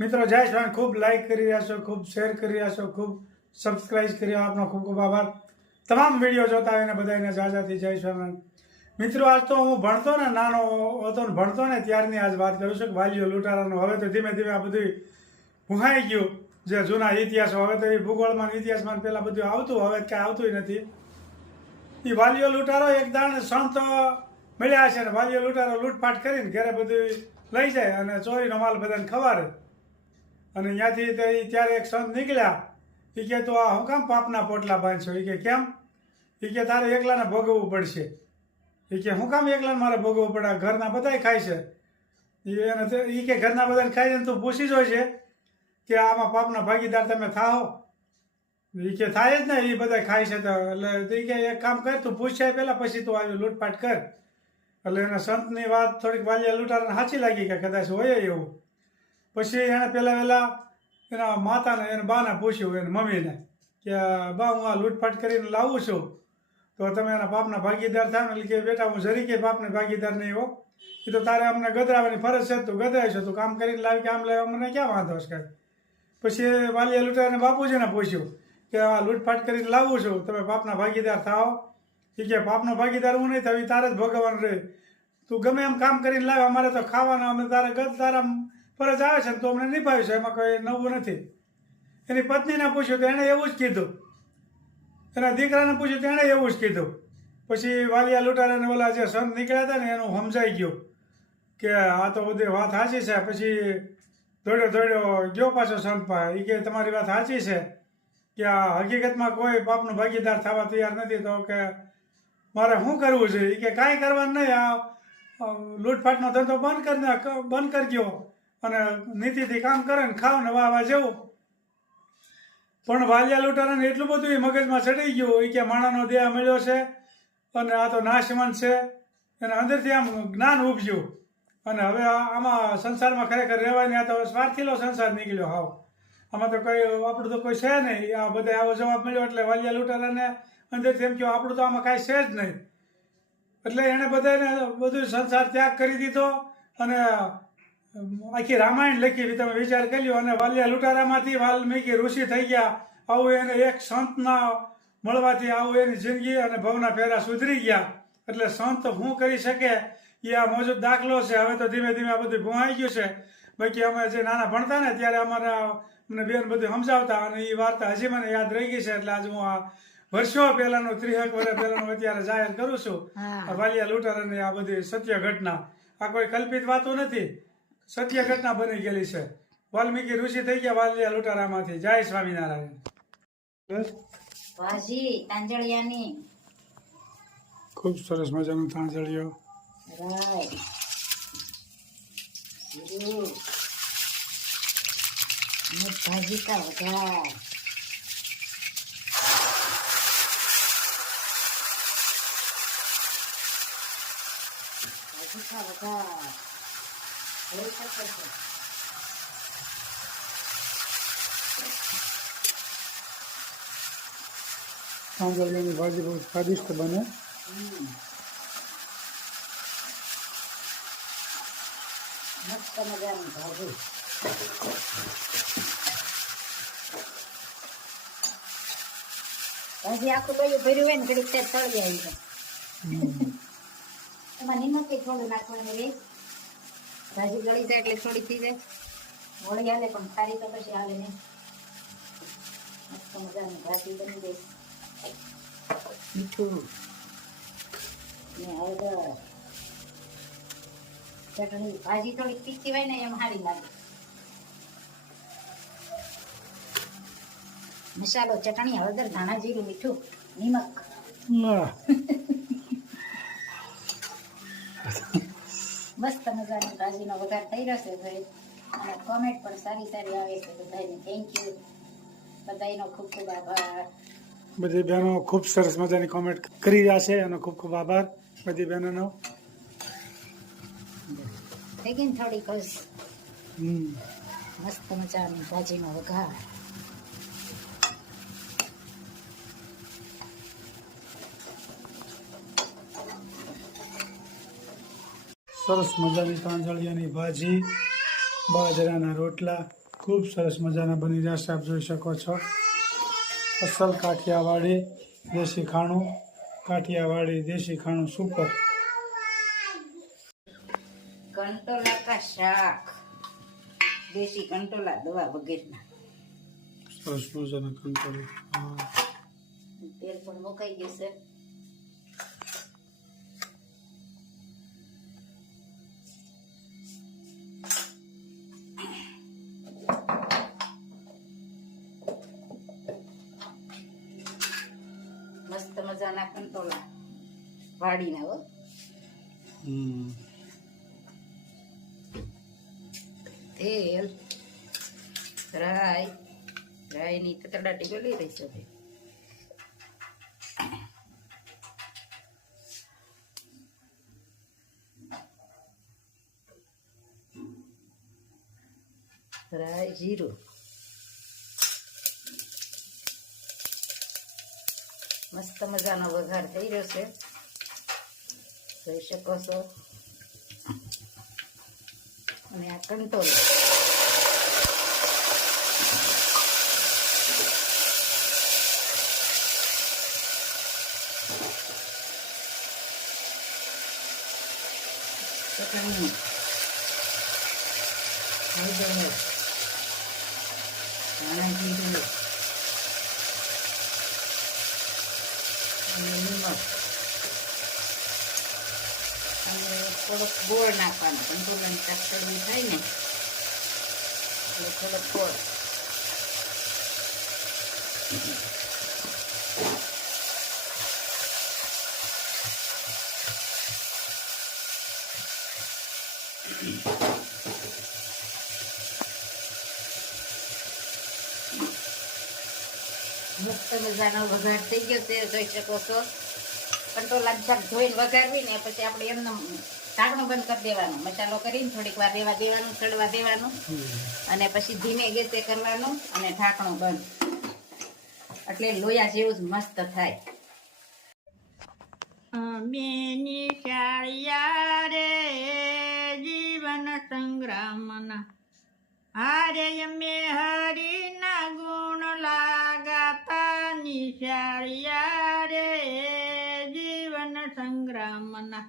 મિત્રો જય સ્વામી, ખૂબ લાઈક કરી રહ્યા છો, ખૂબ શેર કરી રહ્યા છો, ખૂબ સબસ્ક્રાઇબ કરી આપનો ખૂબ ખૂબ આભાર. તમામ વિડીયો જોતા આવીને બધાને જાજાથી જય સ્વામી. મિત્રો આજ તો હું ભણતો ને, નાનો હતો ને ભણતો ને ત્યારની આજ વાત કરું છું કે વાલીઓ લૂંટારાનો. હવે તો ધીમે ધીમે આ બધું ભૂહાઈ ગયું, જે જૂના ઇતિહાસો. હવે તો એ ભૂગોળમાં ઇતિહાસમાં પહેલાં બધું આવતું, હવે કાંઈ આવતું નથી. એ વાલીઓ લૂંટારો એક દાણ સંત મળ્યા છે ને વાલીઓ લૂંટારો લૂંટફાટ કરીને ઘરે બધું લઈ જાય અને ચોરીનો માલ બધાને ખવારે. અને ત્યાંથી ત્યારે એક સંત નીકળ્યા. એ કે તો આ હું કામ પાપના પોટલા બાંધશો? એ કે કેમ? એ કે તારે એકલાને ભોગવવું પડશે. એ કે હું કામ એકલાને મારે ભોગવવું પડે? ઘરના બધાય ખાય છે. એ કે ઘરના બધાને ખાય છે તું પૂછી જોઈ છે કે આમાં પાપના ભાગીદાર તમે થાઓ? એ કે થાય જ ને, એ બધા ખાય છે તો. એટલે એ કે એક કામ કર, તું પૂછાય પહેલાં પછી તું આવી લૂંટફાટ કર. એટલે એના સંતની વાત થોડીક વાલિયા લૂંટારાને સાચી લાગી કે કદાચ હોય એવું. પછી એણે પહેલાં એના માતાને એને બાને પૂછ્યું, એને મમ્મીને, કે બા હું આ લૂંટફાટ કરીને લાવું છું તો તમે એના પાપના ભાગીદાર થાય ને? એટલે કે બેટા હું જરીકે પાપને ભાગીદાર નહીં હો. એ તો તારે અમને ગધરાવાની ફરજ છે, તું ગધરાય છો, તું કામ કરીને લાવી કે આમ લાવી, અમને ક્યાં વાંધો છે કાંઈ. પછી વાલિયા લૂંટારાને બાપુજીને પૂછ્યું કે આ લૂંટફાટ કરીને લાવું છું, તમે પાપના ભાગીદાર થાઓ? એ કે પાપનો ભાગીદાર હું નહીં થયું, તારે જ ભોગવવાનું રહે. તું ગમે એમ કામ કરીને લાવે, અમારે તો ખાવાના, અમે તારા ફરજ આવે છે ને તો અમને નિભાવ્યું છે, એમાં કોઈ નવું નથી. એની પત્નીને પૂછ્યું તો એણે એવું જ કીધું, એના દીકરાને પૂછ્યું તો એણે એવું જ કીધું. પછી વાલિયા લૂંટારાને ઓલા જે સંત નીકળ્યા હતા ને એનું સમજાઈ ગયું કે આ તો બધી વાત સાચી છે. પછી દોડ્યો ગયો પાછો સંત પાસે. એ કે તમારી વાત સાચી છે કે આ હકીકતમાં કોઈ પાપનો ભાગીદાર થવા તૈયાર નથી, તો કે મારે શું કરવું છે? એ કે કાંઈ કરવાનું નહીં, આ લૂંટફાટનો ધંધો બંધ કરજો અને નીતિથી કામ કરે ને ખાવ ને વાહ જેવું. પણ વાલિયા લૂંટારાને એટલું બધું મગજમાં ચડી ગયું. એ કે માણાનો દેહ મળ્યો છે અને આ તો નાશવંત છે. એને અંદરથી આમ જ્ઞાન ઉપજ્યું અને હવે આમાં સંસારમાં ખરેખર રહેવાય નહીં. આ તો સ્વાર્થીલો સંસાર નીકળ્યો હાવ. આમાં તો કોઈ આપણું તો કોઈ છે નહીં. આ બધા આવો જવાબ મળ્યો એટલે વાલિયા લૂંટારાને અંદરથી એમ કહ્યું આપણું તો આમાં કાંઈ છે જ નહીં. એટલે એણે બધાને બધું સંસાર ત્યાગ કરી દીધો અને આખી રામાયણ લખી. તમે વિચાર કરી લો. અને વાલિયા લૂંટારામાંથી વાલ્મીકી ઋષિ થઈ ગયા. આવું એને એક સંતના મળવાથી આવું એની જિંદગી અને ભવના ફેરા સુધરી ગયા. એટલે સંત શું કરી શકે એ આ મોજૂદ દાખલો છે. હવે તો ધીમે ધીમે આ બધું ભૂહાઈ ગયું છે. બાકી અમે જે નાના ભણતા ને ત્યારે અમને બેન બધું સમજાવતા અને એ વાર્તા હજી મને યાદ રહી ગઈ છે. એટલે આજે હું આ વર્ષો પહેલાનું 30 વર્ષ પહેલાનું અત્યારે જાહેર કરું છું. વાલિયા લૂંટારાની આ બધી સત્ય ઘટના, આ કોઈ કલ્પિત વાતો નથી, સત્ય ઘટના બની ગયેલી છે. વાલ્મીકી ઋષિ થઈ ગયા વાલિયા લૂંટારામાંથી. જય સ્વામિનારાયણ. ભાજી તાંજળિયાની ખૂબ સરસ મજાનું તાંજળીઓ. ભાજી કા વઘાર, ભાજી કા વઘાર હોઈ શકે છે. તાંજળીઓની ભાજી બહુ સ્વાદિષ્ટ બને. મસ્ત મજાની ભાજી. ભાજી આખું બધું ભર્યું હોય ને ઘડીક તે તળી આવી જાય. એમાં નિમક થોડું નાખવાનું રહે. ભાજી ગળી જાય એટલે થોડી થઈ જાય. મોડી હાલે પણ ખારી તો પછી હાલે નહીં. મસ્ત મજાની ભાજી બની જાય. મીઠું ને હળદર, ચટણી. ભાજી થોડી તીખી હોય ને એમ સારી લાગે. મસાલો, ચટણી, હળદર, ધાણા જીરું, મીઠું, નિમક. મસ્ત મજાની ભાજીનો વઘાર થઈ રહ્યો છે. અને કોમેન્ટ પણ સારી સારી આવે છે. બધાને થેન્ક યુ. બધાનો ખૂબ ખૂબ આભાર. બધી બહેનો ખૂબ સરસ મજાની કોમેન્ટ કરી રહ્યા છે. એનો ખૂબ ખૂબ આભાર બધી બહેનોનો. થઈ ગઈ ને થોડી કસ. મસ્ત મજાની ભાજીનો વઘાર. સરસ મજાની તાંજળિયાની ભાજી, બાજરાના રોટલા ખૂબ સરસ મજાના બની રહ્યા છે. આપ જોઈ શકો છો અસલ કાઠિયાવાડી દેશી ખાણું, કાઠિયાવાડી દેશી ખાણું સુપર. કંટોલા કા શાક, દેશી કંટોલા દવા વગેરેના. સરસ મજાના કંટોલા. હા, તેલ પણ મુકાઈ ગયું છે. મસ્ત મજાના કંટોલા વાડીના હો. તેલ, રાઈની તતડાટી ગળી રહી છે. રાઈ, જીરું, મસ્ત મજાનો વઘાર થઈ રહ્યો છે, જોઈ શકો છો. અને આ કંટોલા ચટણી, હળદર, ધાણા જીરું અને નિમક અને થોડોક ગોળ નાખવાનો. કંટોલાની ચટણી થાય ને એટલે થોડોક ગોળ. મસ્ત મજાનો વઘાર થઈ ગયો છે, જોઈ શકો છો. કંટોલાનું શાક ધોઈને વઘારવી ને પછી આપણે એમને ઢાંકણું બંધ કરી દેવાનું, મસાલો કરીને થોડીક વાર રેવા દેવાનું, ચડવા દેવાનું, અને પછી ધીમે ગેસે કરવાનું અને ઢાંકણું બંધ, એટલે લોયા જેવું જ મસ્ત થાય. બેની શાળિયા રે જીવન સંગ્રામના, હારે અમે હરિના ગુણ લાગાતા નિશાળિયા રે જીવન સંગ્રામના,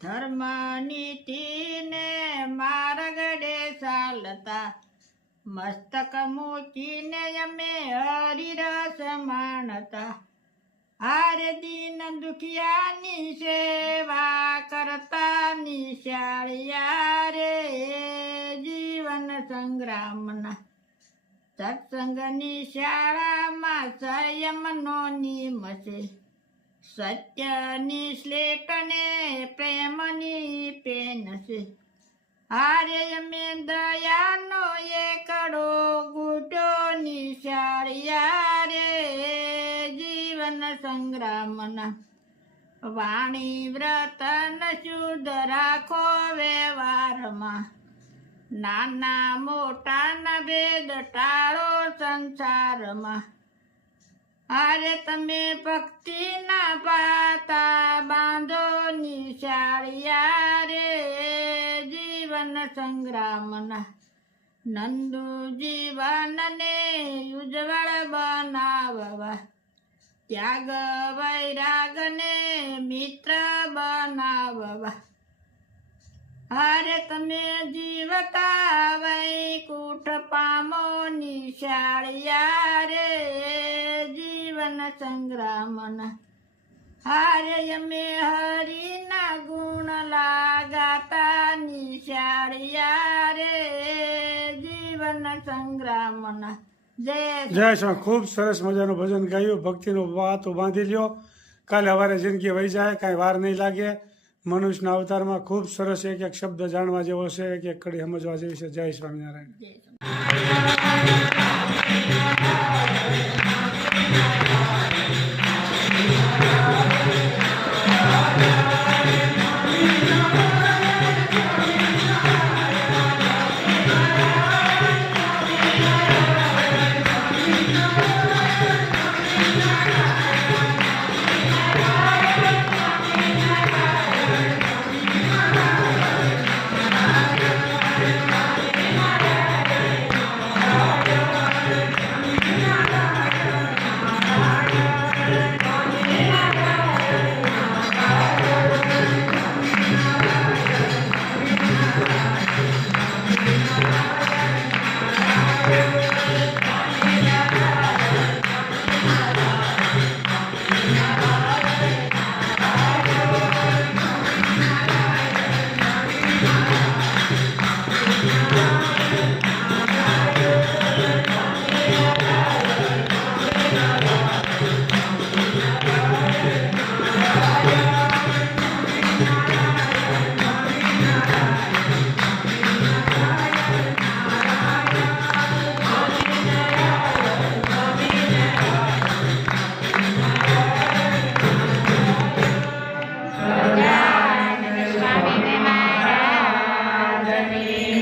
ધર્મ નીતિને માર્ગડે ચાલતા, મસ્તક મૂકીને અમે હરિરસ માણતા, હારે દીન દુખિયાની સેવા કરતા નિશાળિયા રે જીવન સંગ્રામના, સત્સંગની શાળામાં સંયમનો નિયમ છે, સત્યની સ્લેટને પ્રેમની પેન છે, હારે અમે દયાનો એકડો ગુટો નિશાળિયા રે જીવન સંગ્રામના, વાણી વ્રતન શુદ્ધ રાખો વ્યવહારમાં, નાના મોટાના ભેદ ટાળો સંસારમાં, હારે તમે ભક્તિના પાતા બાંધો નિશાળિયા રે જીવન સંગ્રામના, નંદુ જીવનને ઉજ્જવળ બનાવવા, ત્યાગ વૈરાગને મિત્ર બનાવવા, હારે તમે જીવતા વૈકુંઠ પામો નિશાળિયા રે જીવન સંગ્રામના, હારે અમે હરિના ગુણ લાગાતા નિશાળિયા રે જીવન સંગ્રામના. જય શ્રી. ખૂબ સરસ મજાનું ભજન ગાયું, ભક્તિનું વાતો બાંધી લ્યો. કાલે સવારે જિંદગી વહી જાય, કાંઈ વાર નહીં લાગે. મનુષ્યના અવતારમાં ખૂબ સરસ એક એક શબ્દ જાણવા જેવો છે, એક એક કડી સમજવા જેવી છે. જય સ્વામિનારાયણ.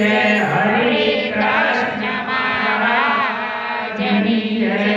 જય હરે કૃષ્ણ મહારાજની જય